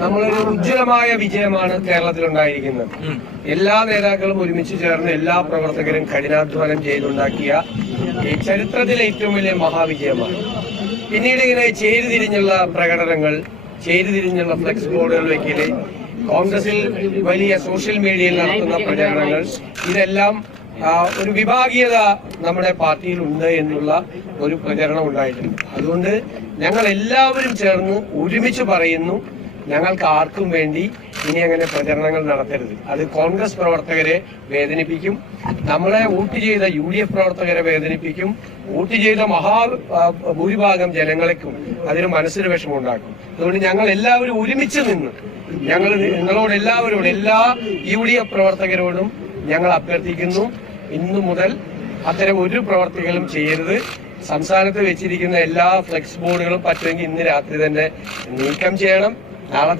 നമ്മളൊരു ഉജ്ജ്വലമായ വിജയമാണ് കേരളത്തിലുണ്ടായിരിക്കുന്നത്. എല്ലാ നേതാക്കളും ഒരുമിച്ച് ചേർന്ന് എല്ലാ പ്രവർത്തകരും കഠിനാധ്വാനം ചെയ്തുണ്ടാക്കിയ ഈ ചരിത്രത്തിലെ ഏറ്റവും വലിയ മഹാവിജയമാണ്. പിന്നീട് ഇങ്ങനെ ചേരിതിരിഞ്ഞുള്ള പ്രകടനങ്ങൾ, ചേരിതിരിഞ്ഞുള്ള ഫ്ലെക്സ് ബോർഡുകൾ വയ്ക്കല്, കോൺഗ്രസിൽ വലിയ സോഷ്യൽ മീഡിയയിൽ നടത്തുന്ന പ്രചരണങ്ങൾ, ഇതെല്ലാം ഒരു വിഭാഗീയത നമ്മുടെ പാർട്ടിയിൽ ഉണ്ട് എന്നുള്ള ഒരു പ്രചരണം ഉണ്ടായിട്ടുണ്ട്. അതുകൊണ്ട് ഞങ്ങൾ എല്ലാവരും ചേർന്ന് ഒരുമിച്ച് പറയുന്നു, ഞങ്ങൾക്ക് ആർക്കും വേണ്ടി ഇനി അങ്ങനെ പ്രചരണങ്ങൾ നടത്തരുത്. അത് കോൺഗ്രസ് പ്രവർത്തകരെ വേദനിപ്പിക്കും, നമ്മളെ വോട്ട് ചെയ്ത UDF പ്രവർത്തകരെ വേദനിപ്പിക്കും, വോട്ട് ചെയ്ത ഭൂരിഭാഗം ജനങ്ങൾക്കും അതിന് മനസ്സിന് വിഷമമുണ്ടാക്കും. അതുകൊണ്ട് ഞങ്ങൾ എല്ലാവരും ഒരുമിച്ച് നിന്ന് നിങ്ങളോട് എല്ലാവരോടും, എല്ലാ UDF പ്രവർത്തകരോടും ഞങ്ങൾ അഭ്യർത്ഥിക്കുന്നു, ഇന്നു മുതൽ അത്തരം ഒരു പ്രവർത്തികളും ചെയ്യരുത്. സംസ്ഥാനത്ത് വെച്ചിരിക്കുന്ന എല്ലാ ഫ്ലെക്സ് ബോർഡുകളും പറ്റുമെങ്കിൽ ഇന്ന് രാത്രി തന്നെ നീക്കം ചെയ്യണം. നാളെ